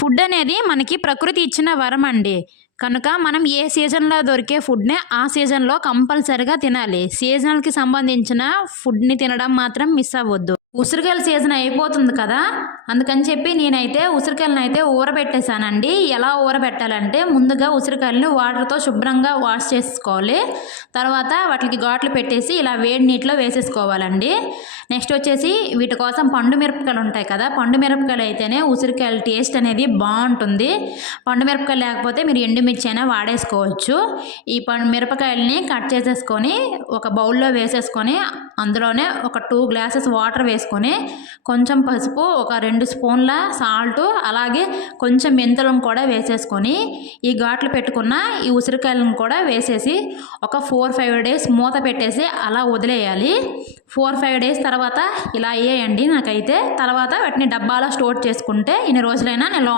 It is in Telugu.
ఫుడ్ అనేది మనకి ప్రకృతి ఇచ్చిన వరం అండి. కనుక మనం ఏ సీజన్‌లో దొరికే ఫుడ్‌నే ఆ సీజన్‌లో కంపల్సరీగా తినాలి. సీజనల్‌కి సంబంధించిన ఫుడ్‌ని తినడం మాత్రం మిస్ అవ్వొద్దు. ఉసిరికాయల సీజన్ అయిపోతుంది కదా! అందుకని చెప్పి నేనైతే ఉసిరికాయలనైతే ఊరబెట్టేసానండి. ఎలా ఊరబెట్టాలంటే ముందుగా ఉసిరికాయలని వాటర్‌తో శుభ్రంగా వాష్ చేసుకోవాలి. తర్వాత వాటికి ఘాట్లు పెట్టేసి ఇలా వేడి నీటిలో వేసేసుకోవాలండి. నెక్స్ట్ వచ్చేసి వీటి కోసం పండు మిరపకాయలు ఉంటాయి కదా! పండు మిరపకాయలు అయితేనే ఉసిరికాయల టేస్ట్ అనేది బావుంటుంది. పండు మిరపకాయలు లేకపోతే మీరు ఎండుమిర్చి అయినా వాడేసుకోవచ్చు. ఈ మిరపకాయలని కట్ చేసేసుకొని ఒక బౌల్‌లో వేసేసుకొని అందులోనే ఒక 2 గ్లాసెస్ వాటర్ వేసుకొని కొంచెం పసుపు, ఒక 2 స్పూన్ల సాల్టు, అలాగే కొంచెం మెంతులను కూడా వేసేసుకొని ఈ ఘాట్లు పెట్టుకున్న ఈ ఉసిరికాయలను కూడా వేసేసి ఒక 4, 5 డేస్ మూత పెట్టేసి అలా వదిలేయాలి. 4, 5 డేస్ తర్వాత ఇలా అయ్యాయండి నాకైతే. తర్వాత వాటిని డబ్బాలో స్టోర్ చేసుకుంటే ఎన్ని రోజులైనా నిల్వ